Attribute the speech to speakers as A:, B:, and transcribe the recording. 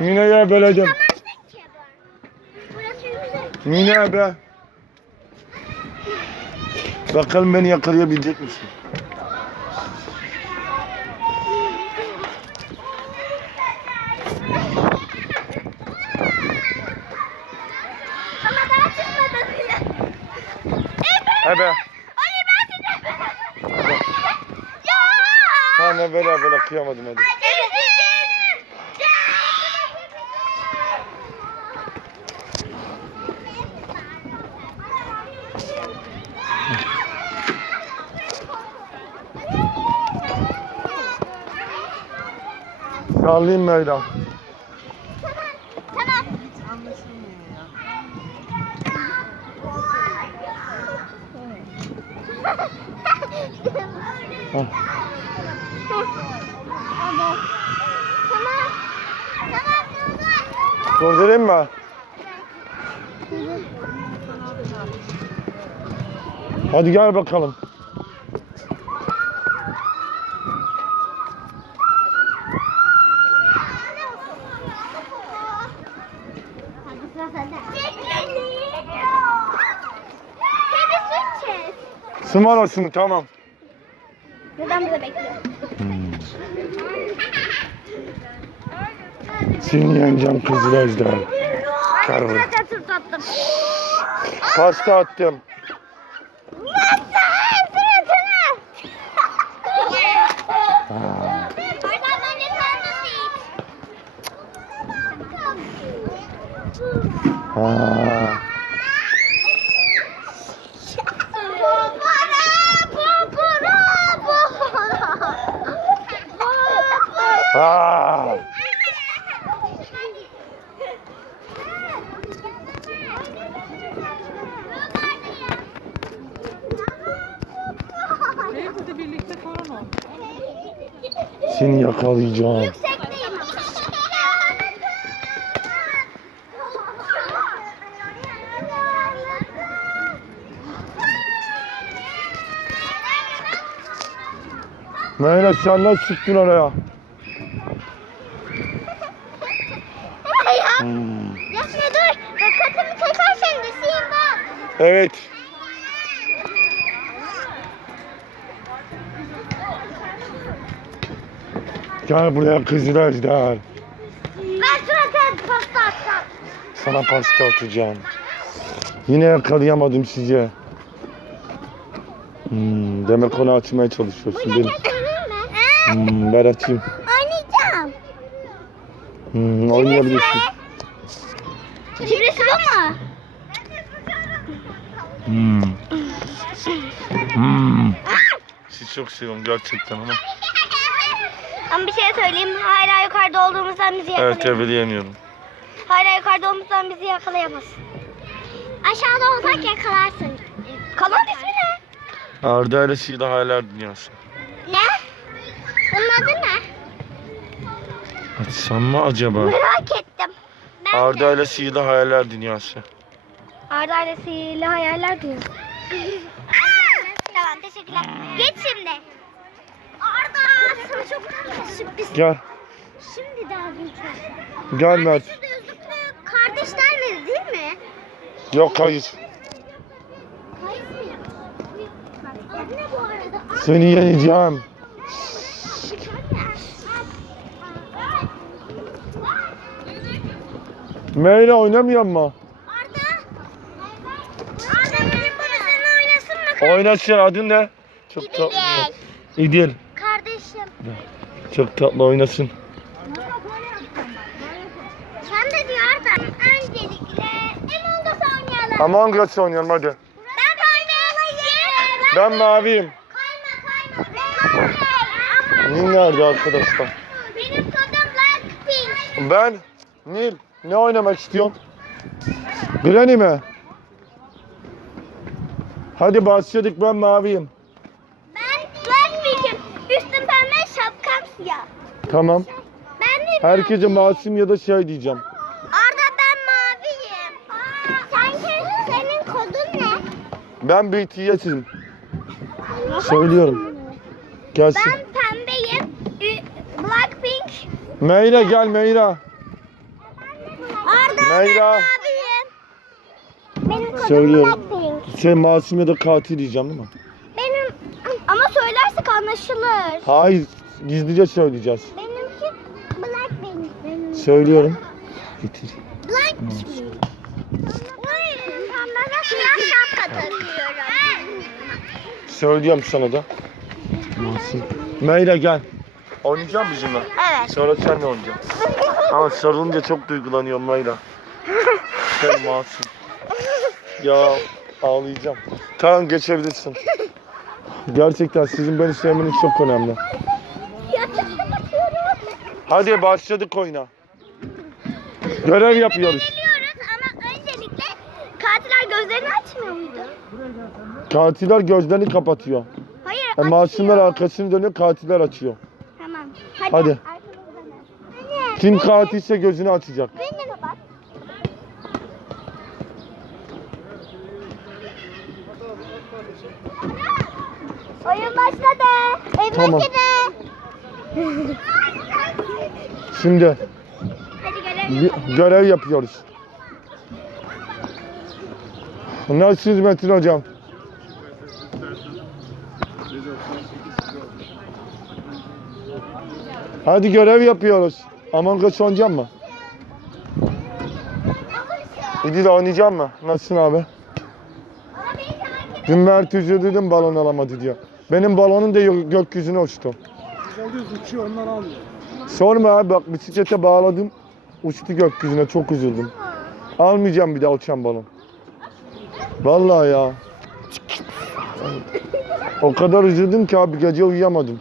A: Bu. Burası yüksek.
B: Nine be. Bakalım beni yakalayabilecek misin?
A: Ama daha çıkmadın bile. Evet.
B: He be.
A: Hayır ben de Ya.
B: Ne böyle böyle kıyamadım hadi. Sallayayım Meyla.
A: Tamam.
B: Hah.
A: Tamam.
B: Durdurayım mı? Hadi gel bakalım. Smar olsun tamam.
A: Neden burada bekliyor?
B: Seni yeneceğim.
A: Zaten tur tattım.
B: Pasta attım. Ha. Ha.
A: Babara,
B: Seni yakalayacağım.
A: Yüksekteyim.
B: Meyla sen nasıl çıktın oraya?
A: Ya.
B: Hmm.
A: Yapma dur. Katımı çekersen düşeyim bak.
B: Evet. Gel buraya kızıl ejder.
A: Ben suratına pasta atsam.
B: Sana pasta atacağım. Yine yakalayamadım sizi. Hmm, demek onu açmaya çalışıyorsun değil mi? Hmm, ver açayım.
A: Oynayacağım.
B: Hmm, oynayabilirsin.
A: Şifresi bu mu?
B: Hmm. Hmm. Sizi çok seviyorum gerçekten ama.
A: Ama bir şey söyleyeyim. Hala yukarıda olduğumuzdan bizi
B: Evet
A: yakalayamaz.
B: eveleyemiyorum.
A: Hala yukarıda olduğumuzdan bizi yakalayamaz. Aşağıda olsak yakalarsın. Kanal ismi ne?
B: Arda ile Sihirli Hayaller Dünyası.
A: Ne? Bunun adı ne?
B: Açsam mı acaba?
A: Merak ettim. Ben
B: Arda ile Sihirli Hayaller Dünyası.
A: Arda ailesiyle hayaller diyor. tamam teşekkürler. Geç şimdi. Sürpriz.
B: Gel.
A: Şimdi daha geçiyor.
B: Gel Mert.
A: Kardeşler mi değil mi?
B: Yok hayır. Seni yeneceğim. Meyla oynamıyor mu?
A: Arda. Arda benim baba seninle oynasın mı?
B: Oynasın adın ne? Çok.
A: İdil.
B: İdil. Çok tatlı oynasın.
A: Sen de diyor Arda. Öncelikle Among Us oynayalım.
B: Among Us oynayalım hadi.
A: Ben oynayalım.
B: Ben maviyim.
A: Kayma kayma.
B: Nil nerede arkadaşlar?
A: Benim kodum Blackpink.
B: Ben Nil. Ne oynamak istiyorsun? Granny mi? Hadi başladık ben maviyim. Tamam.
A: Ben de
B: Herkese masum ya da şey diyeceğim.
A: Arda ben maviyim. Sen senin kodun ne?
B: Ben BTS'im. Söylüyorum. Gelsin.
A: Ben pembeyim. Ü-
B: Meyra gel Meyra.
A: Arda
B: Meyra.
A: abim. Benim kodım
B: Söylüyorum.
A: Blackpink.
B: Şey masum ya da katil diyeceğim değil mi?
A: Benim ama söylersek anlaşılır.
B: Hayır. Gizlice söyleyeceğiz.
A: Blackpink. Benim.
B: Söylüyorum.
A: Siyah şapka takıyorum.
B: Söylüyorum sana da. Masum. Meyra gel. Oynayacağım bizimle.
A: Evet.
B: Sonra sen de oynayacaksın. Ama sarılınca çok duygulanıyorum Meyra. Sen masum. Ya ağlayacağım. Tamam geçebilirsin. Gerçekten sizin beni sevmeniz çok önemli. Hadi başladık oyuna. Görev yapıyoruz.
A: Geliyoruz ama öncelikle katiller gözlerini açmıyor muydu?
B: Katiller gözlerini kapatıyor.
A: Hayır
B: E,
A: açıyor.
B: masumlar arkasını dönüyor, katiller açıyor.
A: Tamam. Hadi.
B: Hadi.
A: Anne,
B: Kim katilse gözünü açacak.
A: Kapat. Oyun başladı. Oyun
B: Tamam.
A: başladı.
B: Şimdi görev yapıyoruz. Nasılsınız Metin hocam? Hadi görev yapıyoruz. Among Us oynayacak mı? İdi de oynayacak mı? Nasılsın abi? Dün Mert üzüldüm balon alamadı diyor. Benim balonum da gö- gökyüzüne uçtu.
C: Biz alıyoruz uçuyor onlar almıyor.
B: Sorma abi bak bisiklete bağladım. Uçtu gökyüzüne çok üzüldüm. Almayacağım bir daha uçan balon. Vallahi ya. O kadar üzüldüm ki abi gece uyuyamadım.